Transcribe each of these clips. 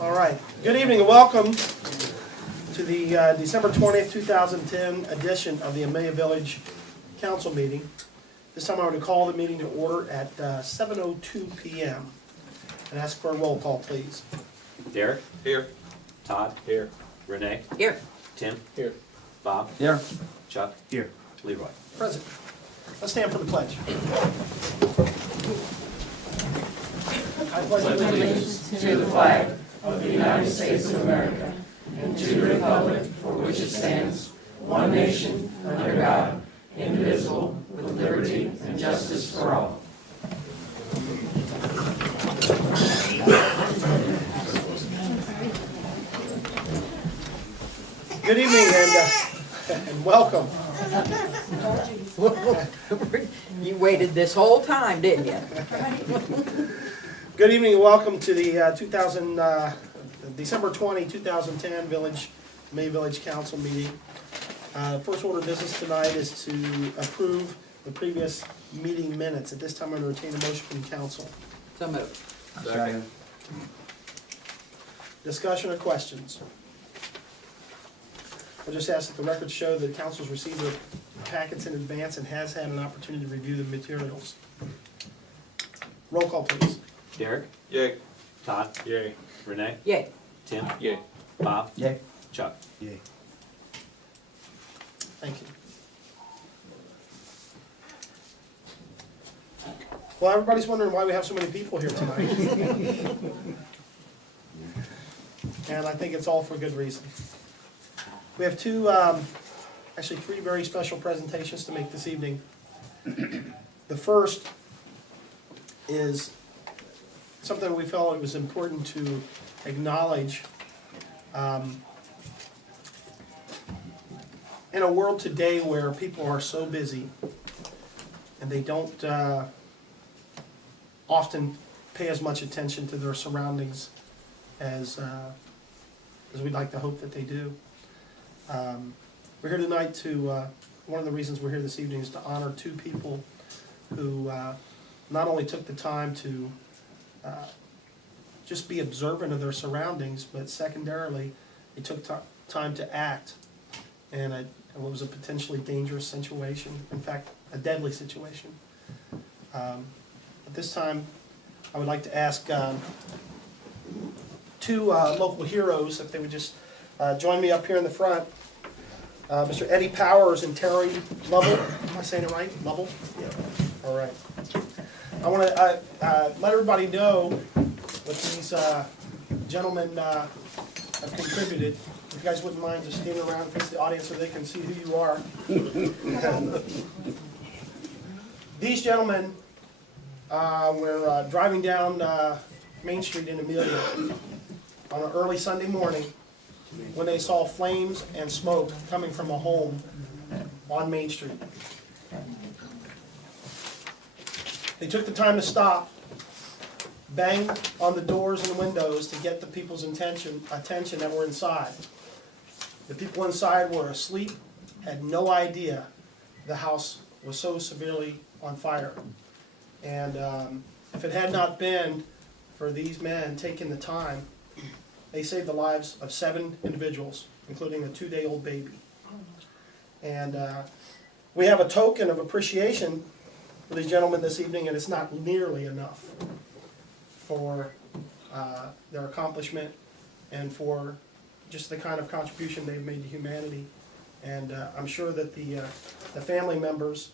All right. Good evening and welcome to the December 20th, 2010 edition of the Amelia Village Council meeting. This time I would call the meeting to order at 7:02 p.m. and ask for a roll call, please. Derek? Here. Todd? Here. Renee? Here. Tim? Here. Bob? Here. Chuck? Here. Leroy? Present. Let's stand for the pledge. I pledge allegiance To the flag of the United States of America and to the republic for which it stands, one nation, under God, indivisible, with liberty and justice for all. Good evening and welcome. You waited this whole time, didn't you? Good evening and welcome to the December 20, 2010 Amelia Village Council meeting. First order of business tonight is to approve the previous meeting minutes. At this time, I'm going to entertain a motion from council. So moved. Second. Discussion or questions? I'll just ask that the records show that council's received their packets in advance and has had an opportunity to review the materials. Roll call, please. Derek? Yay. Todd? Yay. Renee? Yay. Tim? Yay. Bob? Yay. Chuck? Yay. Thank you. Well, everybody's wondering why we have so many people here tonight. And I think it's all for good reason. We have actually three very special presentations to make this evening. The first is something we felt it was important to acknowledge. In a world today where people are so busy and they don't often pay as much attention to their surroundings as we'd like to hope that they do. We're here tonight to, one of the reasons we're here this evening is to honor two people who not only took the time to just be observant of their surroundings, but secondarily, they took time to act in what was a potentially dangerous situation, in fact, a deadly situation. At this time, I would like to ask two local heroes if they would just join me up here in the front. Mr. Eddie Powers and Terry Lovell. Am I saying it right? Lovell? Yeah. All right. I want to let everybody know what these gentlemen have contributed. If you guys wouldn't mind just standing around and face the audience so they can see who you are. These gentlemen were driving down Main Street in Amelia on an early Sunday morning when they saw flames and smoke coming from a home on Main Street. They took the time to stop, bang on the doors and the windows to get the people's attention that were inside. The people inside were asleep, had no idea the house was so severely on fire. And if it had not been for these men taking the time, they saved the lives of 7 individuals, including a 2-day-old baby. And we have a token of appreciation for these gentlemen this evening, and it's not nearly enough for their accomplishment and for just the kind of contribution they've made to humanity. And I'm sure that the family members,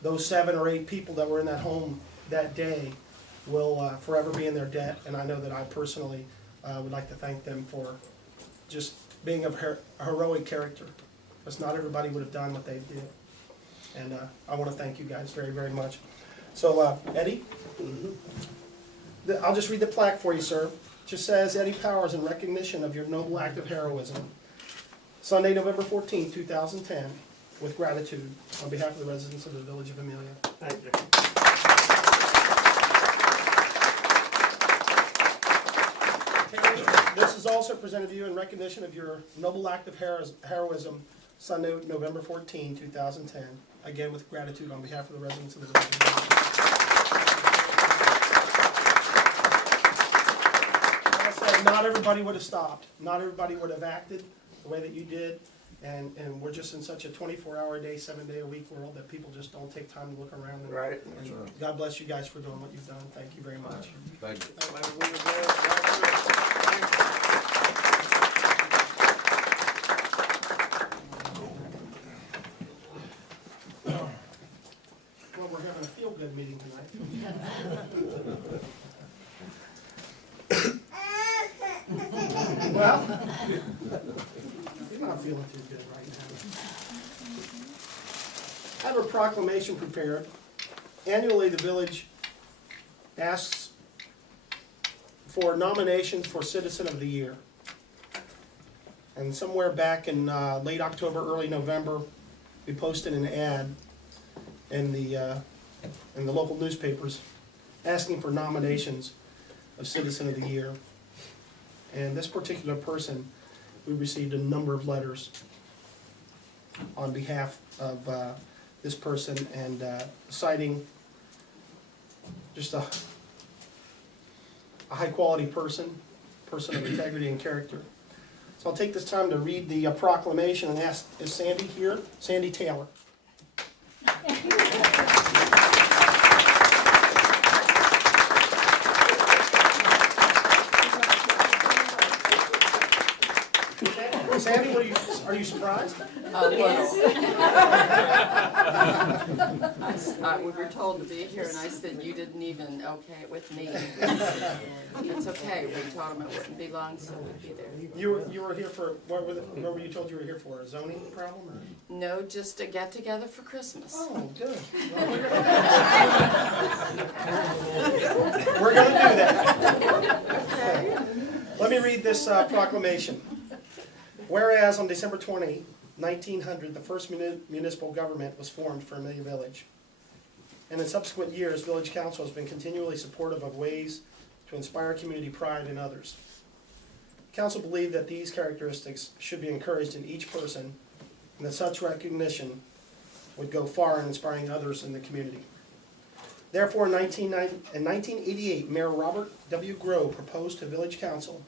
those 7 or 8 people that were in that home that day, will forever be in their debt. And I know that I personally would like to thank them for just being a heroic character, because not everybody would have done what they did. And I want to thank you guys very, very much. So, Eddie, I'll just read the plaque for you, sir. It just says, Eddie Powers, in recognition of your noble act of heroism. Sunday, November 14, 2010, with gratitude, on behalf of the residents of the Village of Amelia. Thank you. This is also presented to you in recognition of your noble act of heroism, Sunday, November 14, 2010. Again, with gratitude on behalf of the residents of the Village of Amelia. not everybody would have stopped. Not everybody would have acted the way that you did. And we're just in such a 24-hour-a-day, 7-day-a-week world that people just don't take time to look around. And, Right. and God bless you guys for doing what you've done. Thank you very much. Thank you. Well, we're having a feel-good meeting tonight. Well, you're not feeling too good right now. I have a proclamation prepared. Annually, the village asks for nominations for Citizen of the Year. And somewhere back in late October, early November, we posted an ad in the local newspapers asking for nominations of Citizen of the Year. And this particular person, we received a number of letters on behalf of this person and citing just a high-quality person of integrity and character. So I'll take this time to read the proclamation and ask, is Sandy here? Sandy Taylor. Sandy, are you surprised? A little. We were told to be here, and I said, you didn't even okay it with me. It's okay, we told them it wouldn't be long, so we'd be there. You were here for, what were you told you were here for, a zoning problem? Or? No, just a get-together for Christmas. Oh, good. Well, we're gonna do that. Okay. Let me read this proclamation. Whereas on December 20, 1900, the first municipal government was formed for Amelia Village. And in subsequent years, Village Council has been continually supportive of ways to inspire community pride in others. Council believed that these characteristics should be encouraged in each person, and that such recognition would go far in inspiring others in the community. Therefore, in 1988, Mayor Robert W. Grove proposed to Village Council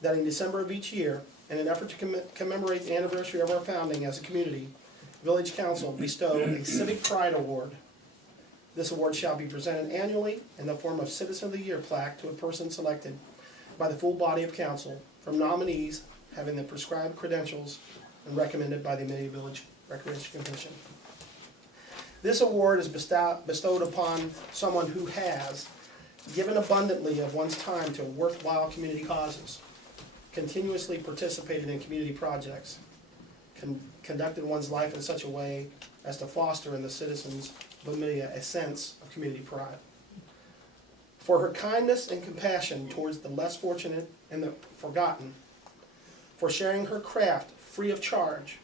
that in December of each year, in an effort to commemorate the anniversary of our founding as a community, Village Council bestow a Civic Pride Award. This award shall be presented annually in the form of Citizen of the Year plaque to a person selected by the full body of council from nominees having the prescribed credentials and recommended by the Amelia Village Recreation Commission. This award is bestowed upon someone who has given abundantly of one's time to worthwhile community causes, continuously participated in community projects, conducted one's life in such a way as to foster in the citizens of Amelia a sense of community pride. For her kindness and compassion towards the less fortunate and the forgotten, for sharing her craft free of charge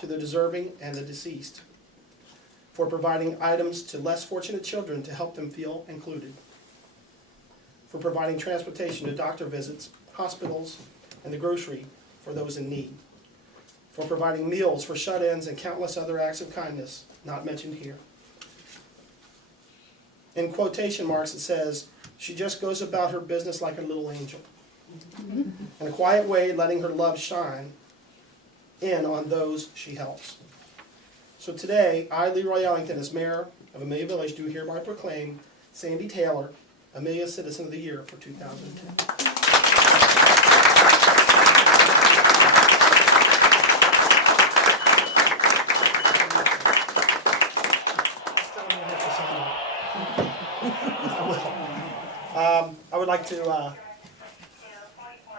to the deserving and the deceased, for providing items to less fortunate children to help them feel included, for providing transportation to doctor visits, hospitals, and the grocery for those in need, for providing meals for shut-ins and countless other acts of kindness not mentioned here. In quotation marks it says, she just goes about her business like a little angel, in a quiet way letting her love shine in on those she helps. So today, I, Leroy Ellington, as mayor of Amelia Village, do hereby proclaim Sandy Taylor Amelia Citizen of the Year for 2010.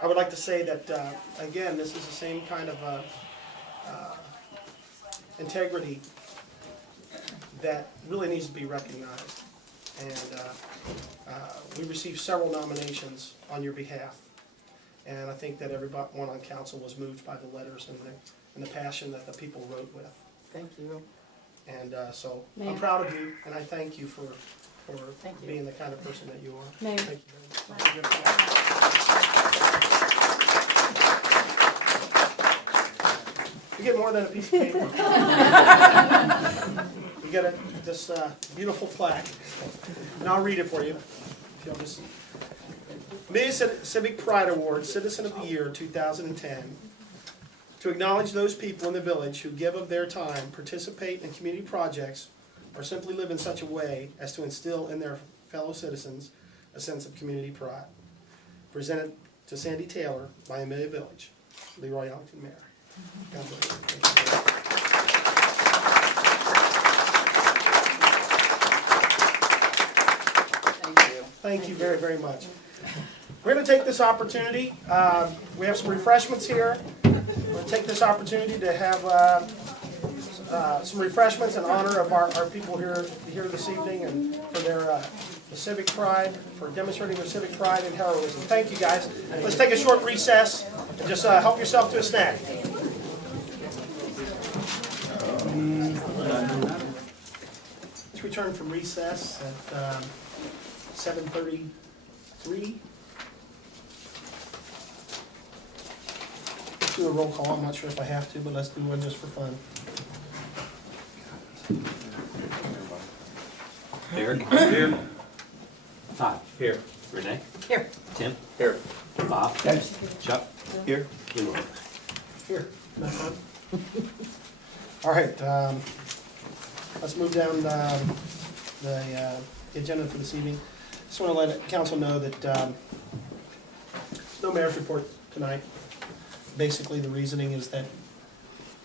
I would like to say that again, this is the same kind of integrity that really needs to be recognized, and we received several nominations on your behalf, and I think that everyone on council was moved by the letters and the passion that the people wrote with. Thank you. And so I'm Mayor. proud of you, and I thank you for Thank you. being the kind of person that you are. Mayor. Thank you very much. You get more than a piece of paper. You get this beautiful plaque, and I'll read it for you. If you'll just. Amelia Civic Pride Award, Citizen of the Year 2010, to acknowledge those people in the village who give of their time, participate in community projects, or simply live in such a way as to instill in their fellow citizens a sense of community pride. Presented to Sandy Taylor by Amelia Village. Leroy Ellington, Mayor. God bless you. Thank you. Thank you very, very much. We're going to take this opportunity. We have some refreshments here. We're going to take this opportunity to have some refreshments in honor of our people here this evening and for their civic pride, for demonstrating their civic pride and heroism. Thank you, guys. Let's take a short recess and just help yourself to a snack. Let's return from recess at 7:33. Let's do a roll call. I'm not sure if I have to, but let's do one just for fun. Derek? Here. Todd? Here. Renee? Here. Tim? Here. Bob? Yes. Chuck? Here. Leroy? Here. No fun. All right. Let's move down the agenda for this evening. Just want to let council know that no mayor's report tonight. Basically, the reasoning is that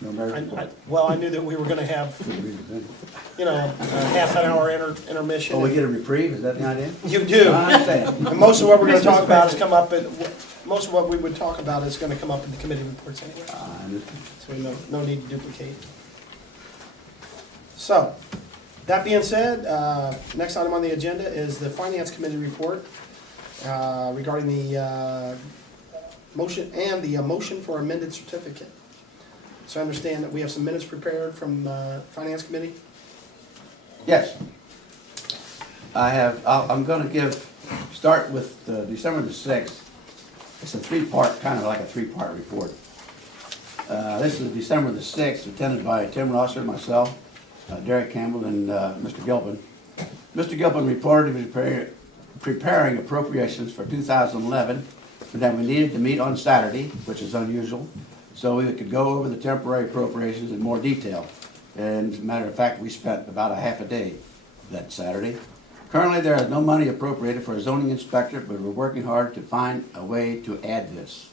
No matter. I knew that we were going to have, a half an hour intermission. Oh, we get a reprieve, is that the idea? You do. I understand. And most of what we're going to talk about is most of what we would talk about is going to come up in the committee reports anyway. I understand. So we no need to duplicate. So, that being said, next item on the agenda is the Finance Committee report regarding the motion and the motion for amended certificate. So I understand that we have some minutes prepared from Finance Committee. Yes. I'm gonna start with December the 6th. It's a kind of like a three-part report. This is December the 6th, attended by Tim Rosser, myself, Derek Campbell, and Mr. Gilpin. Mr. Gilpin reported he was preparing appropriations for 2011, but that we needed to meet on Saturday, which is unusual, so we could go over the temporary appropriations in more detail. And as a matter of fact, we spent about a half a day that Saturday. Currently, there is no money appropriated for a zoning inspector, but we're working hard to find a way to add this.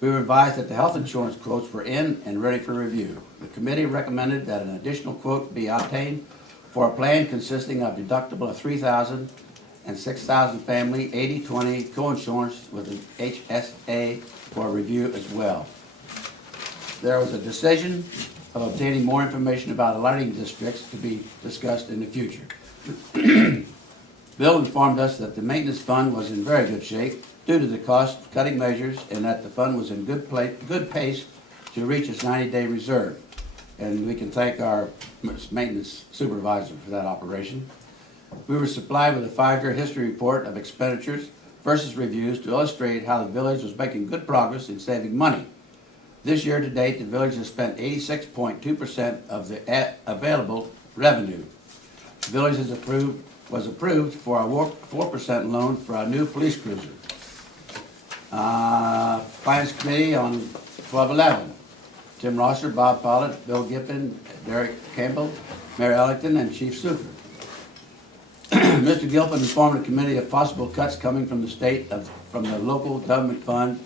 We were advised that the health insurance quotes were in and ready for review. The committee recommended that an additional quote be obtained for a plan consisting of deductible of $3,000 and $6,000 family, 80/20 co-insurance with an HSA for review as well. There was a decision of obtaining more information about lighting districts to be discussed in the future. Bill informed us that the maintenance fund was in very good shape due to the cost-cutting measures and that the fund was in good pace to reach its 90-day reserve. And we can thank our maintenance supervisor for that operation. We were supplied with a 5-year history report of expenditures versus reviews to illustrate how the village was making good progress in saving money. This year to date, the village has spent 86.2% of the available revenue. The village was approved for a 4% loan for a new police cruiser. Finance Committee on 12/11. Tim Rosser, Bob Pollitt, Bill Gippin, Derek Campbell, Mayor Ellington, and Chief Super. Mr. Gilpin informed the committee of possible cuts coming from the state from the local government fund